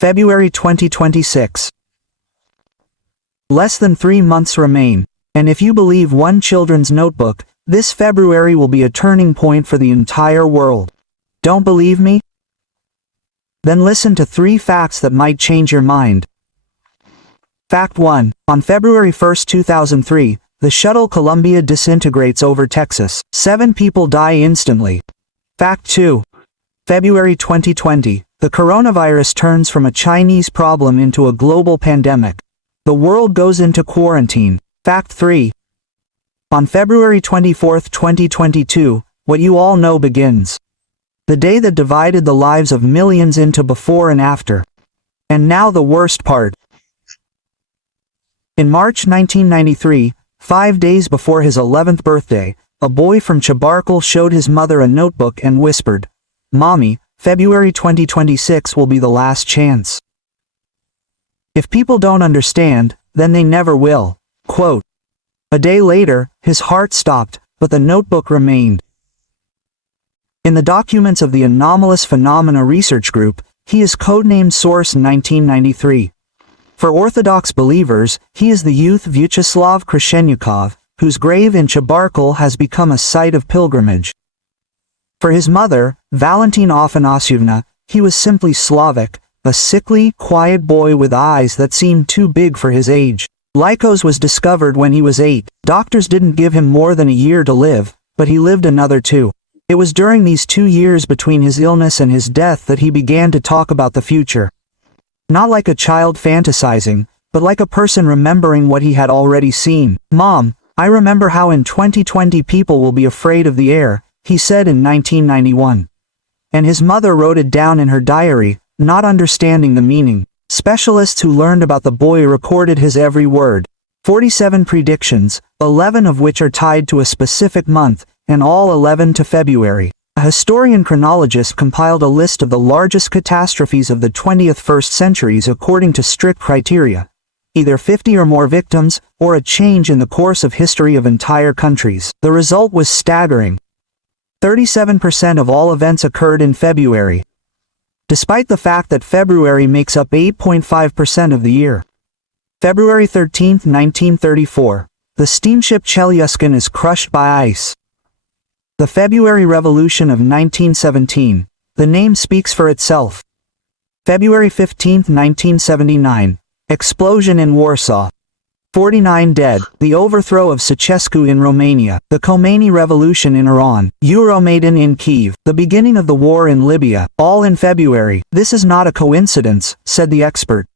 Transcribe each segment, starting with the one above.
February 2026. Less than 3 months remain, and if you believe one children's notebook, this February will be a turning point for the entire world. Don't believe me? Then listen to 3 facts that might change your mind. Fact 1. On February 1, 2003, the shuttle Columbia disintegrates over Texas. 7 people die instantly. Fact 2. February 2020, the coronavirus turns from a Chinese problem into a global pandemic. The world goes into quarantine. Fact 3. On February 24, 2022, what you all know begins. The day that divided the lives of millions into before and after. And now the worst part. In March 1993, 5 days before his 11th birthday, a boy from Chabarkal showed his mother a notebook and whispered, "Mommy, February 2026 will be the last chance." If people don't understand, then they never will. Quote. A day later, his heart stopped, but the notebook remained. In the documents of the Anomalous Phenomena Research Group, he is codenamed Source 1993. For Orthodox believers, he is the youth Vyacheslav Krishenyukov, whose grave in Chabarkal has become a site of pilgrimage. For his mother, Valentina Afanasyevna, he was simply Slavic, a sickly, quiet boy with eyes that seemed too big for his age. Lycos was discovered when he was 8. Doctors didn't give him more than a year to live, but he lived another 2. It was during these 2 years between his illness and his death that he began to talk about the future. Not like a child fantasizing, but like a person remembering what he had already seen. "Mom, I remember how in 2020 people will be afraid of the air," he said in 1991. And his mother wrote it down in her diary, not understanding the meaning. Specialists who learned about the boy recorded his every word. 47 predictions, 11 of which are tied to a specific month, and all 11 to February. A historian chronologist compiled a list of the largest catastrophes of the 21st centuries according to strict criteria. Either 50 or more victims, or a change in the course of history of entire countries. The result was staggering. 37% of all events occurred in February. Despite the fact that February makes up 8.5% of the year. February 13, 1934. The steamship Chelyuskin is crushed by ice. The February Revolution of 1917. The name speaks for itself. February 15, 1979. Explosion in Warsaw. 49 dead. The overthrow of Ceausescu in Romania. The Khomeini Revolution in Iran. Euromaidan in Kyiv. The beginning of the war in Libya. All in February. This is not a coincidence, said the expert.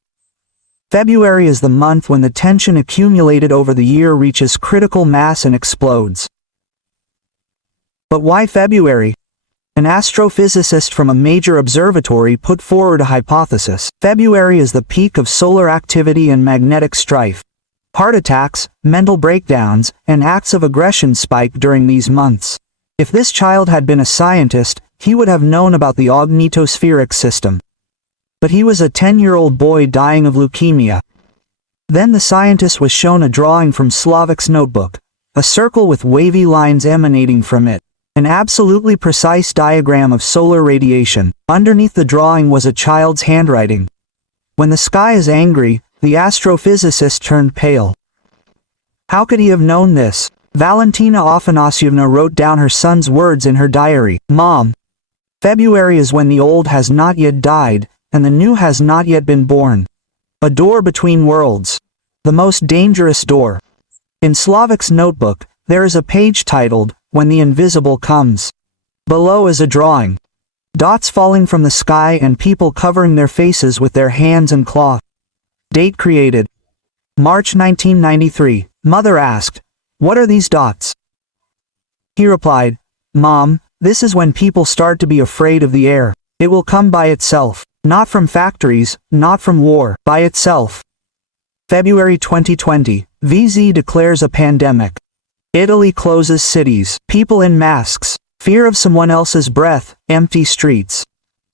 February is the month when the tension accumulated over the year reaches critical mass and explodes. But why February? An astrophysicist from a major observatory put forward a hypothesis. February is the peak of solar activity and magnetic strife. Heart attacks, mental breakdowns, and acts of aggression spike during these months. If this child had been a scientist, he would have known about the magnetospheric system. But he was a 10-year-old boy dying of leukemia. Then the scientist was shown a drawing from Slavic's notebook, a circle with wavy lines emanating from it. An absolutely precise diagram of solar radiation. Underneath the drawing was a child's handwriting. When the sky is angry, the astrophysicist turned pale. How could he have known this? Valentina Afanasyevna wrote down her son's words in her diary. "Mom, February is when the old has not yet died, and the new has not yet been born. A door between worlds. The most dangerous door." In Slavic's notebook, there is a page titled, "When the Invisible Comes." Below is a drawing. Dots falling from the sky and people covering their faces with their hands and cloth. Date created. March 1993. Mother asked, "What are these dots?" He replied, "Mom, this is when people start to be afraid of the air. It will come by itself. Not from factories, not from war, by itself." February 2020. VZ declares a pandemic. Italy closes cities. People in masks. Fear of someone else's breath. Empty streets.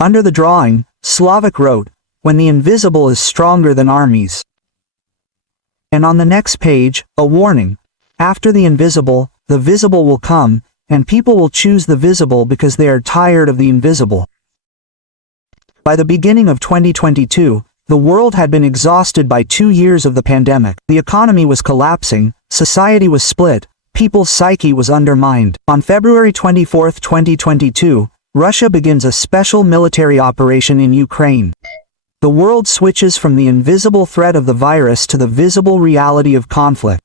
Under the drawing, Slavic wrote, "When the invisible is stronger than armies." And on the next page, a warning. After the invisible, the visible will come, and people will choose the visible because they are tired of the invisible. By the beginning of 2022, the world had been exhausted by 2 years of the pandemic. The economy was collapsing, society was split, people's psyche was undermined. On February 24, 2022, Russia begins a special military operation in Ukraine. The world switches from the invisible threat of the virus to the visible reality of conflict.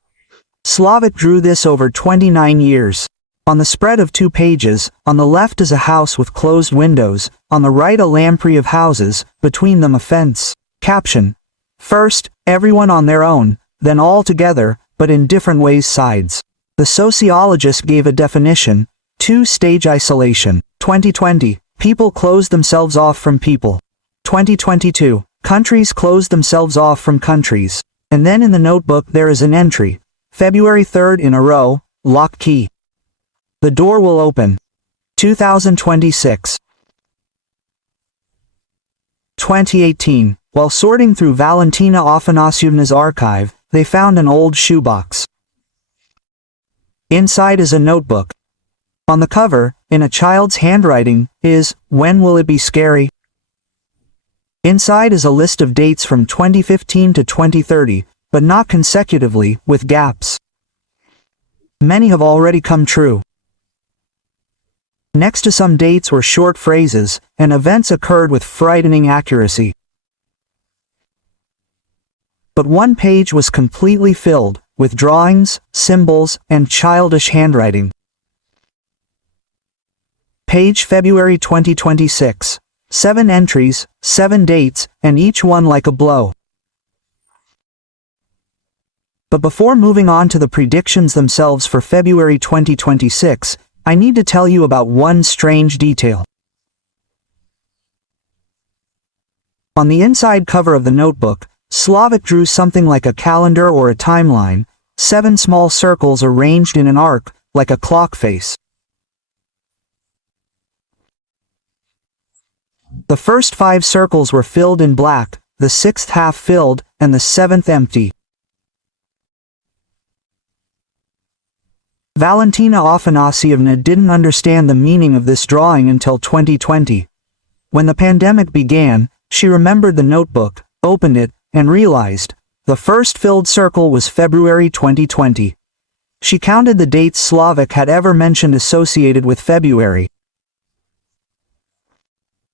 Slavic drew this over 29 years. On the spread of 2 pages, on the left is a house with closed windows, on the right a lamprey of houses, between them a fence. Caption: first, everyone on their own, then all together, but in different ways sides. The sociologist gave a definition: 2-stage isolation. 2020, people closed themselves off from people. 2022, countries closed themselves off from countries. And then in the notebook there is an entry: February 3rd in a row, lock key. The door will open. 2026. 2018, while sorting through Valentina Afanasyevna's archive, they found an old shoebox. Inside is a notebook. On the cover, in a child's handwriting, is, "When will it be scary?" Inside is a list of dates from 2015 to 2030, but not consecutively, with gaps. Many have already come true. Next to some dates were short phrases, and events occurred with frightening accuracy. But one page was completely filled, with drawings, symbols, and childish handwriting. Page February 2026. 7 entries, 7 dates, and each one like a blow. But before moving on to the predictions themselves for February 2026, I need to tell you about one strange detail. On the inside cover of the notebook, Slavic drew something like a calendar or a timeline, 7 small circles arranged in an arc, like a clock face. The first 5 circles were filled in black, the 6th half filled, and the 7th empty. Valentina Afanasyevna didn't understand the meaning of this drawing until 2020. When the pandemic began, she remembered the notebook, opened it, and realized the first filled circle was February 2020. She counted the dates Slavic had ever mentioned associated with February.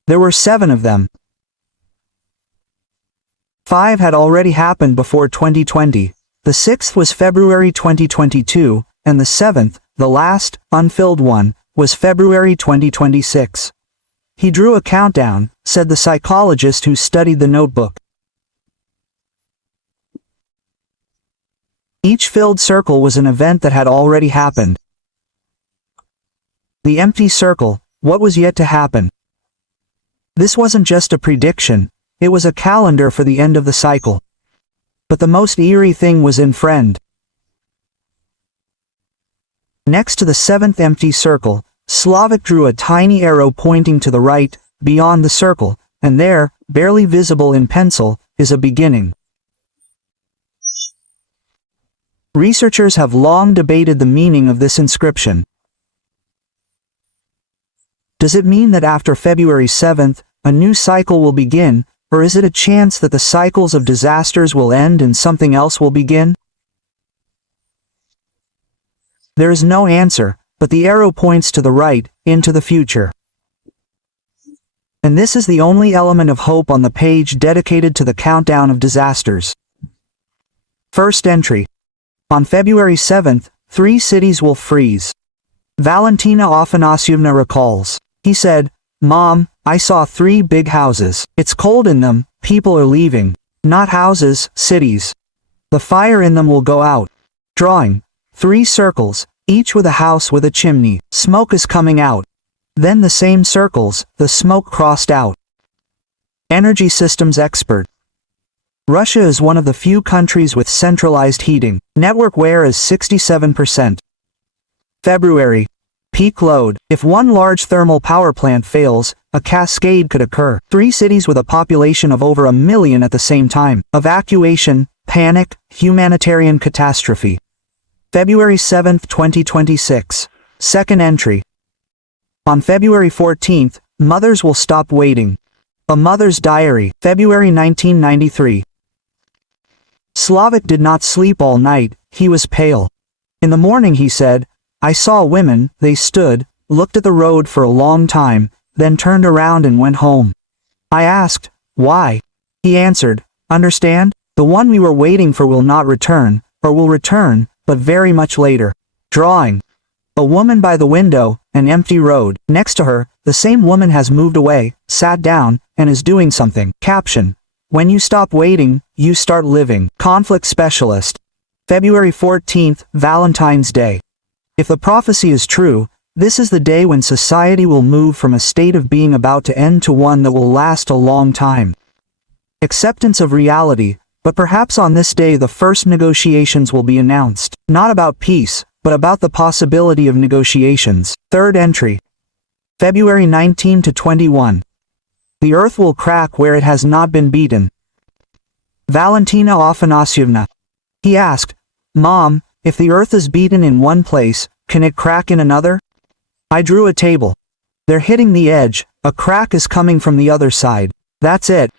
There were 7 of them. 5 had already happened before 2020. The 6th was February 2022, and the 7th, the last, unfilled one, was February 2026. He drew a countdown, said the psychologist who studied the notebook. Each filled circle was an event that had already happened. The empty circle, what was yet to happen? This wasn't just a prediction, it was a calendar for the end of the cycle. But the most eerie thing was in friend. Next to the 7th empty circle, Slavic drew a tiny arrow pointing to the right, beyond the circle, and there, barely visible in pencil, is a beginning. Researchers have long debated the meaning of this inscription. Does it mean that after February 7th, a new cycle will begin, or is it a chance that the cycles of disasters will end and something else will begin? There is no answer, but the arrow points to the right, into the future. And this is the only element of hope on the page dedicated to the countdown of disasters. First entry. On February 7th, 3 cities will freeze. Valentina Afanasyevna recalls. He said, "Mom, I saw 3 big houses. It's cold in them, people are leaving. Not houses, cities. The fire in them will go out." Drawing. 3 circles, each with a house with a chimney. Smoke is coming out. Then the same circles, the smoke crossed out. Energy systems expert. Russia is one of the few countries with centralized heating. Network wear is 67%. February. Peak load. If one large thermal power plant fails, a cascade could occur. 3 cities with a population of over 1 million at the same time. Evacuation, panic, humanitarian catastrophe. February 7, 2026. Second entry. On February 14th, mothers will stop waiting. A Mother's Diary, February 1993. Slavik did not sleep all night, he was pale. In the morning he said, "I saw women, they stood, looked at the road for a long time, then turned around and went home. I asked, why? He answered, understand, the one we were waiting for will not return, or will return, but very much later." Drawing. A woman by the window, an empty road. Next to her, the same woman has moved away, sat down, and is doing something. Caption. When you stop waiting, you start living. Conflict Specialist. February 14th, Valentine's Day. If the prophecy is true, this is the day when society will move from a state of being about to end to one that will last a long time. Acceptance of reality, but perhaps on this day the first negotiations will be announced. Not about peace, but about the possibility of negotiations. Third entry. February 19 to 21. The earth will crack where it has not been beaten. Valentina Afanasievna. He asked, Mom, if the earth is beaten in one place, can it crack in another? I drew a table. They're hitting the edge, a crack is coming from the other side. That's it.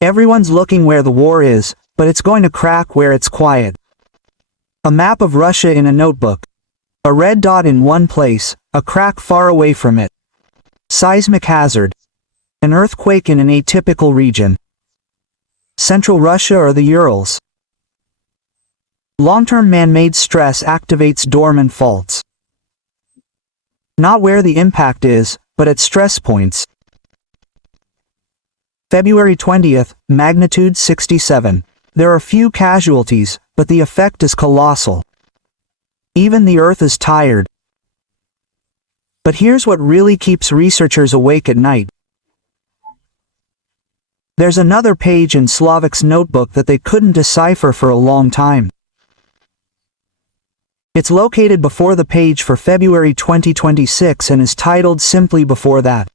Everyone's looking where the war is, but it's going to crack where it's quiet. A map of Russia in a notebook. A red dot in one place, a crack far away from it. Seismic hazard. An earthquake in an atypical region. Central Russia or the Urals. Long-term man-made stress activates dormant faults. Not where the impact is, but at stress points. February 20th, magnitude 67. There are few casualties, but the effect is colossal. Even the Earth is tired. But here's what really keeps researchers awake at night. There's another page in Slavik's notebook that they couldn't decipher for a long time. It's located before the page for February 2026 and is titled simply before that.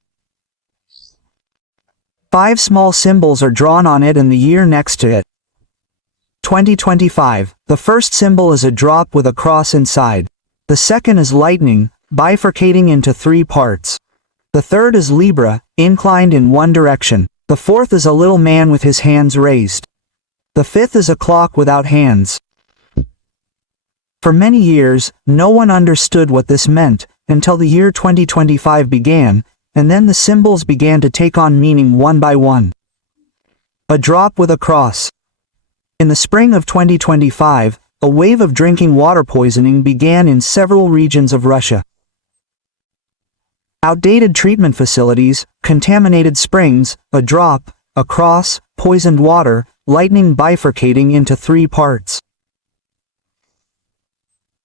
5 small symbols are drawn on it and the year next to it. 2025. The first symbol is a drop with a cross inside. The second is lightning, bifurcating into 3 parts. The third is Libra, inclined in one direction. The fourth is a little man with his hands raised. The fifth is a clock without hands. For many years, no one understood what this meant, until the year 2025 began, and then the symbols began to take on meaning one by one. A drop with a cross. In the spring of 2025, a wave of drinking water poisoning began in several regions of Russia. Outdated treatment facilities, contaminated springs, a drop, a cross, poisoned water, lightning bifurcating into 3 parts.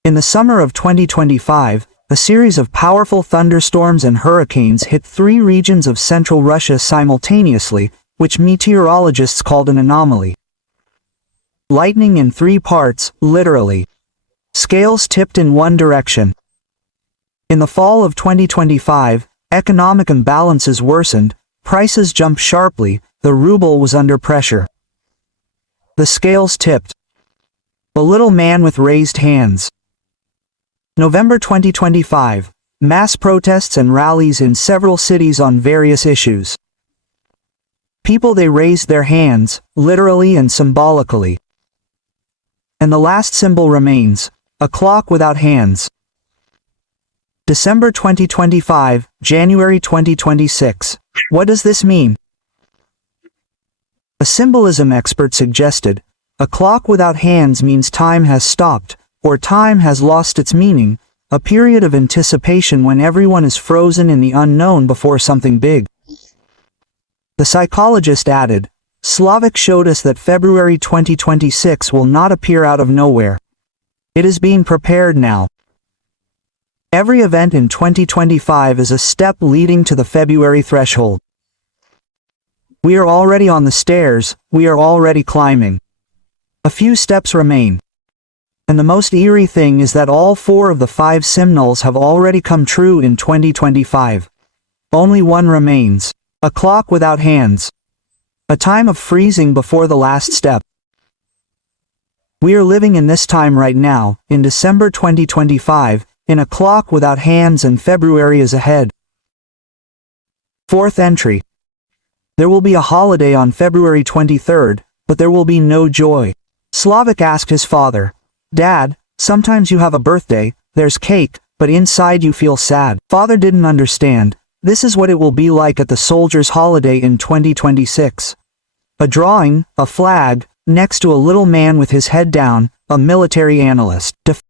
In the summer of 2025, a series of powerful thunderstorms and hurricanes hit 3 regions of central Russia simultaneously, which meteorologists called an anomaly. Lightning in 3 parts, literally. Scales tipped in one direction. In the fall of 2025, economic imbalances worsened, prices jumped sharply, the ruble was under pressure. The scales tipped. The little man with raised hands. November 2025. Mass protests and rallies in several cities on various issues. People they raised their hands, literally and symbolically. And the last symbol remains, a clock without hands. December 2025, January 2026. What does this mean? A symbolism expert suggested, a clock without hands means time has stopped, or time has lost its meaning, a period of anticipation when everyone is frozen in the unknown before something big. The psychologist added, Slavik showed us that February 2026 will not appear out of nowhere. It is being prepared now. Every event in 2025 is a step leading to the February threshold. We are already on the stairs, we are already climbing. A few steps remain. And the most eerie thing is that all 4 of the 5 symbols have already come true in 2025. Only one remains. A clock without hands. A time of freezing before the last step. We are living in this time right now, in December 2025, in a clock without hands and February is ahead. Fourth entry. There will be a holiday on February 23rd, but there will be no joy. Slavik asked his father, "Dad, sometimes you have a birthday, there's cake, but inside you feel sad." Father didn't understand. This is what it will be like at the soldiers' holiday in 2026. A drawing, a flag, next to a little man with his head down, a military analyst.